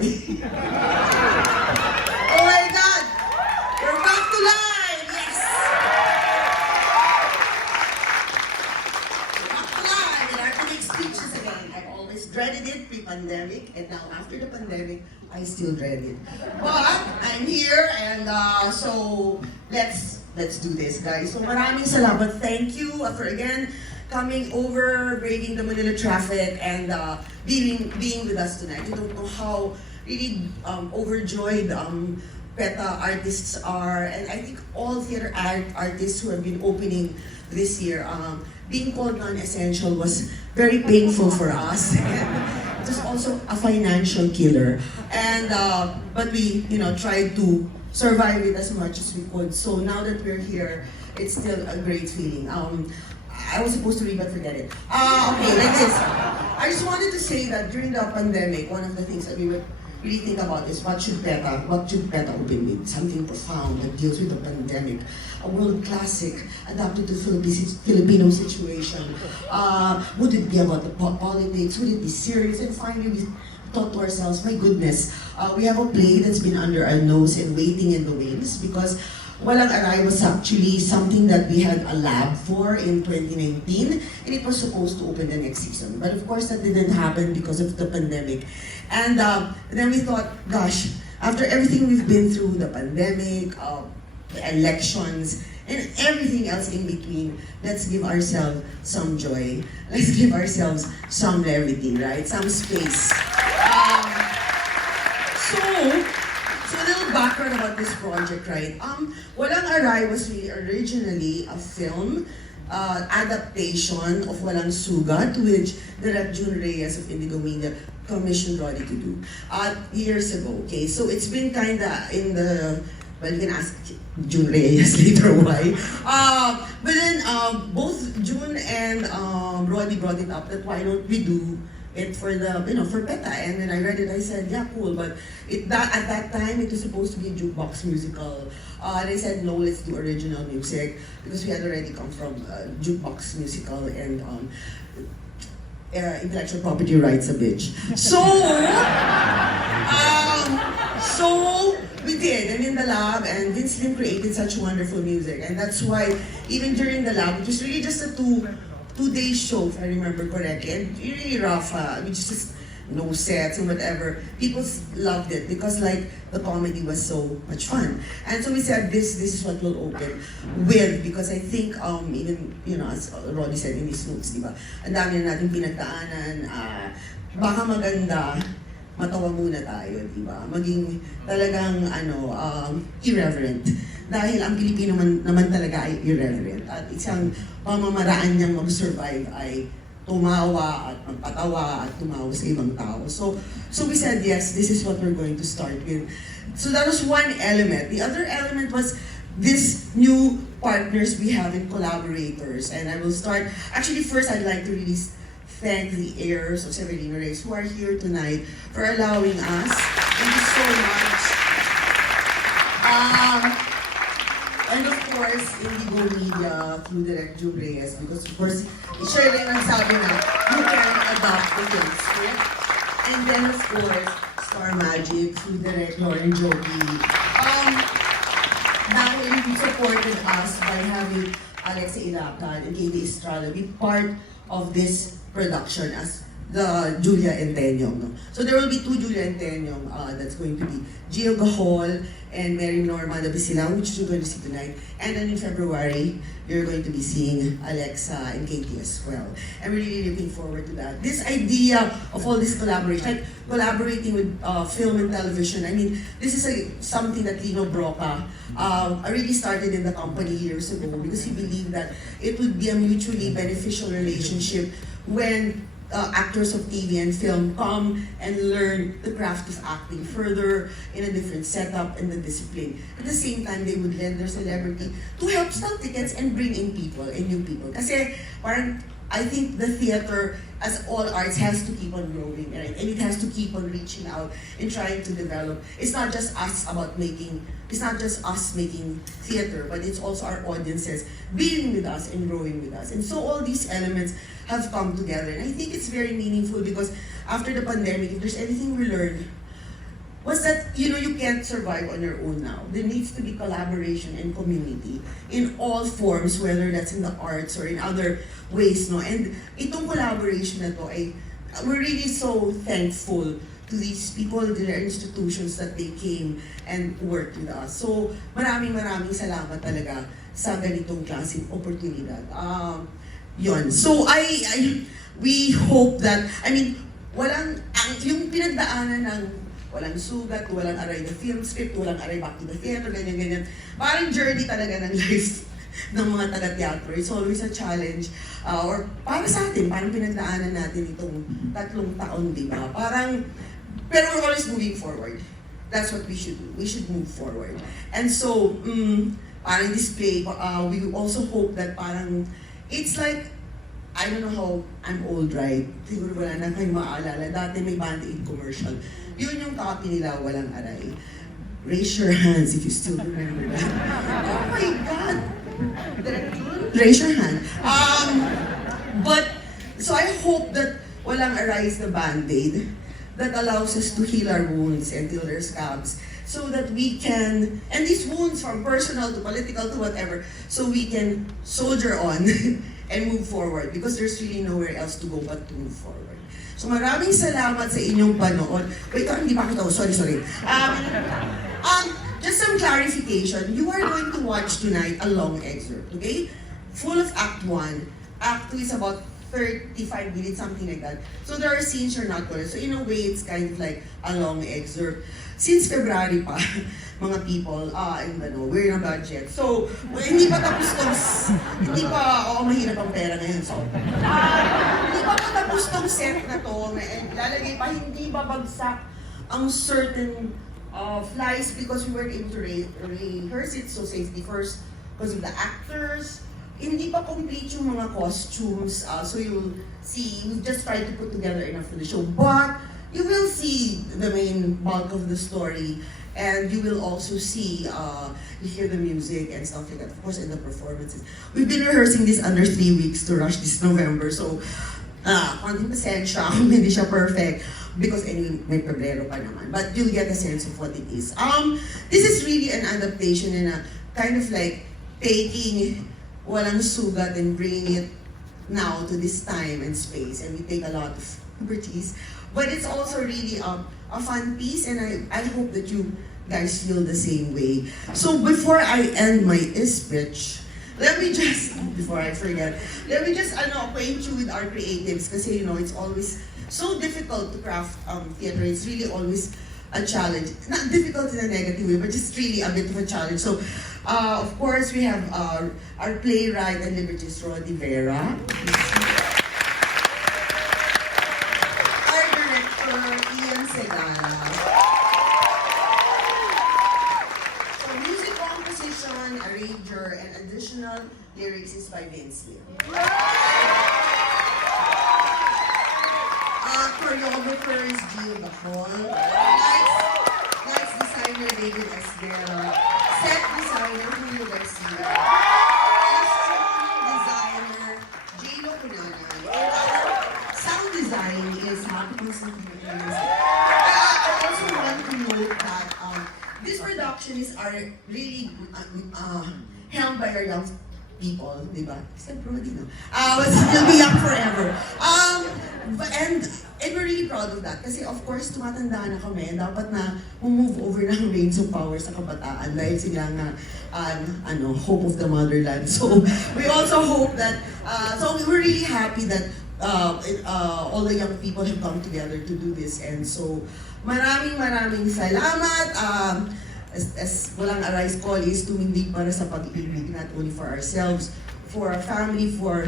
everybody. Oh my God! We're back to live! Yes! We're back to live and I have to make speeches again. I've always dreaded it pre-pandemic, and now after the pandemic, I still dread it. But I'm here, and so let's do this, guys. So maraming salamat. Thank you for again coming over, braving the Manila traffic, and being with us tonight. You don't know how really overjoyed PETA artists are, and I think all theater artists who have been opening this year. Being called non-essential was very painful for us. It was also a financial killer, and but we, tried to survive it as much as we could. So now that we're here, it's still a great feeling. I was supposed to read, but forget it. Okay, like this. I just wanted to say that during the pandemic, one of the things that we would really think about is what should PETA open with? Something profound that deals with the pandemic. A world classic adapted to Filipino situation. Would it be about the politics? Would it be serious? And finally, we thought to ourselves, my goodness, we have a play that's been under our nose and waiting in the wings, because Walang Aray was actually something that we had a lab for in 2019, and it was supposed to open the next season. But of course, that didn't happen because of the pandemic. And then we thought, gosh, after everything we've been through, the pandemic, the elections, and everything else in between, let's give ourselves some joy. Let's give ourselves some levity, right? Some space. So a little background about this project, right? Walang Aray was really originally a film adaptation of Walang Sugat, which Direct Julia Reyes of Indigo Media commissioned Rody to do years ago. Okay, so it's been kinda in the, well, you can ask June Reyes later why. But then both June and Rody brought it up that why don't we do it for the, for PETA. And when I read it, I said, yeah, cool. But at that time, it was supposed to be a jukebox musical. They said, no, let's do original music, because we had already come from jukebox musical and intellectual property rights a bitch. So, so we did, and in the lab, and Vince Lim created such wonderful music, and that's why even during the lab, it was really just a two-day show, if I remember correctly, and really rough, we just no sets and whatever. People loved it because like the comedy was so much fun, and so we said this is what we'll open with, because I think even as Rody said in his notes, diba, ang dami na natin pinagdaanan, baka maganda matawa muna tayo, diba? Maging talagang irreverent. Dahil ang Pilipino naman talaga ay irreverent. At isang pamamaraan niyang mag-survive ay tumawa at magpatawa at tumawa sa ibang tao. So we said, yes, this is what we're going to start with. So that was one element. The other element was this new partners we have in collaborators. And I will start, actually first I'd like to really thank the heirs of Severino Reyes who are here tonight for allowing us. Thank you so much. And of course, Indigo Media through Direct Julia Reyes, because of course, siya rin ang sabi na you can adopt the film script. And then of course, Star Magic through Direct Lauren Jogi. Dahil he supported us by having Ilacad and Estrada be part of this production as the Julia and Tenyong. No? So there will be two Julia and Tenyong. That's going to be Gahol and Marynor, Madamesila, which you're going to see tonight. And then in February, you're going to be seeing Alexa and Katie as well. I'm really looking forward to that. This idea of all this collaboration, like collaborating with film and television, I mean, this is something that Lino Broca really started in the company years ago, because he believed that it would be a mutually beneficial relationship when actors of TV and film come and learn the craft of acting further in a different setup and the discipline. At the same time, they would lend their celebrity to help sell tickets and bring in people and new people. Kasi parang I think the theater, as all arts, has to keep on growing, right? And it has to keep on reaching out and trying to develop. It's not just us making theater, but it's also our audiences being with us and growing with us. And so all these elements have come together. And I think it's very meaningful because after the pandemic, if there's anything we learned, was that, you know, you can't survive on your own now. There needs to be collaboration and community in all forms, whether that's in the arts or in other ways, no? And itong collaboration na to ay, we're really so thankful to these people, their institutions that they came and worked with us. So, maraming salamat talaga sa ganitong klaseng oportunidad. Yun. So, we hope that, I mean, yung pinagdaanan ng Walang Sugat, Walang Aray the film script, Walang Aray Back to the Theater, ganyan. Parang journey talaga ng life ng mga taga-teatro. It's always a challenge. Or para sa atin, parang pinagdaanan natin itong 3 taon, di ba? Pero we're always moving forward. That's what we should do. We should move forward. And so, parang display, we also hope that parang, it's like, I don't know how I'm old, right? Siguro wala na kayong maalala. Dati may Band-Aid commercial. Yun yung copy nila, Walang Aray. Raise your hands if you still remember that. Oh my God! Raise your hand. So I hope that Walang Aray is the Band-Aid that allows us to heal our wounds and heal their scabs. So that we can, and these wounds from personal to political to whatever, so we can soldier on and move forward because there's really nowhere else to go but to move forward. So maraming salamat sa inyong panood. Wait, hindi pa ako sorry. Just some clarification. You are going to watch tonight a long excerpt, okay? Full of Act 1. Act 2 is about 35 minutes, something like that. So there are scenes you're not going to. So in a way, it's kind of like a long excerpt. Since February pa, mga people, we're in a budget. So, hindi pa tapos mahirap ang pera ngayon. So, hindi pa tapos tong set na to, lalagay pa, hindi babagsak ang certain flies because we weren't able to rehearse it, so safety first, because of the actors. Hindi pa complete yung mga costumes, so you'll see, we just try to put together enough for the show. But, you will see the main bulk of the story, and you will also see, you hear the music and stuff like that, of course, and the performances. We've been rehearsing this under 3 weeks to rush this November, so, konting pasensya kung hindi siya perfect, because anyway, may Pebrero pa naman. But you'll get a sense of what it is. This is really an adaptation and a kind of like taking Walang Sugat and bringing it now to this time and space, and we take a lot of liberties. But it's also really a fun piece, and I hope that you guys feel the same way. So before I end my speech, before I forget, let me just acquaint you with our creatives, kasi it's always so difficult to craft theater. It's really always a challenge. Not difficult in a negative way, but just really a bit of a challenge. So, of course, we have our playwright and librettist, Rody Vera. Arranger and additional lyrics is by Vince Lim. Choreographer is Gahol. Lights designer David Estrada. Set designer Julia and Tenyong. Designer Jilo Kunana. And our sound design is Happy Constantine. I also want to note that this production is really helmed by our young people, di ba? Except Brody, no? We'll be young forever. And we're really proud of that. Kasi of course, tumatanda na kami. Dapat na move over ng reins of power sa kabataan dahil sila nga, hope of the motherland. So, we also hope that, so we're really happy that all the young people have come together to do this. And so, maraming salamat. As Walang Aray's call is tumindig para sa pag-ibig, not only for ourselves, for our family, for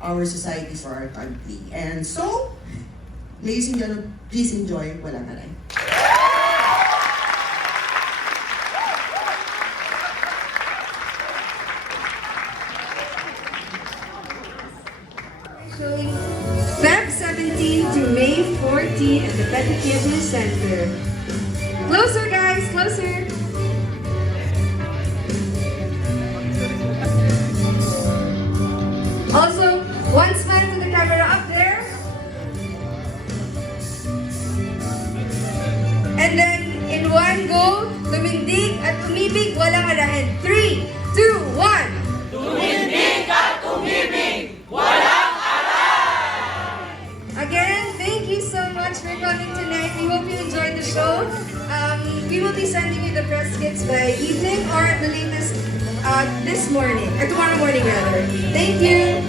our society, for our country. And so, ladies and gentlemen, please enjoy Walang Aray. Feb 17 to May 14 at the PETA Theater Center. Closer, guys, closer. Also, one smile to the camera up there. In one go, tumindig at umibig, walang arahin. 3, 2, 1. Tumindig at umibig, walang aray! Again, thank you so much for coming tonight. We hope you enjoyed the show. We will be sending you the press kits by evening or at the latest this morning, or tomorrow morning rather. Thank you.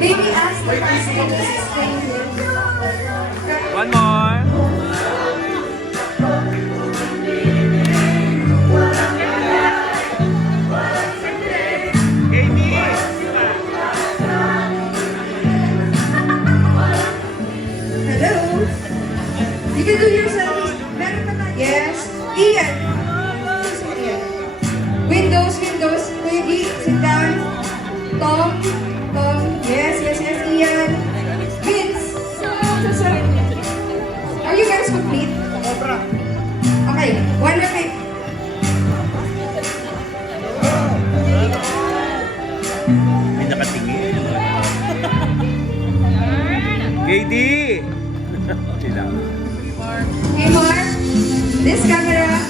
Maybe ask the president to sustain him. One more. Hello? You can do your selfies. Meron ka ba? Yes. Ian. Ian. Windows. Kuya G, sit down. Tom. Yes, Ian. Vince. Are you guys complete? Okay, one more pick. May nakatingin. KD! Okay lang. Okay, Mark. This camera.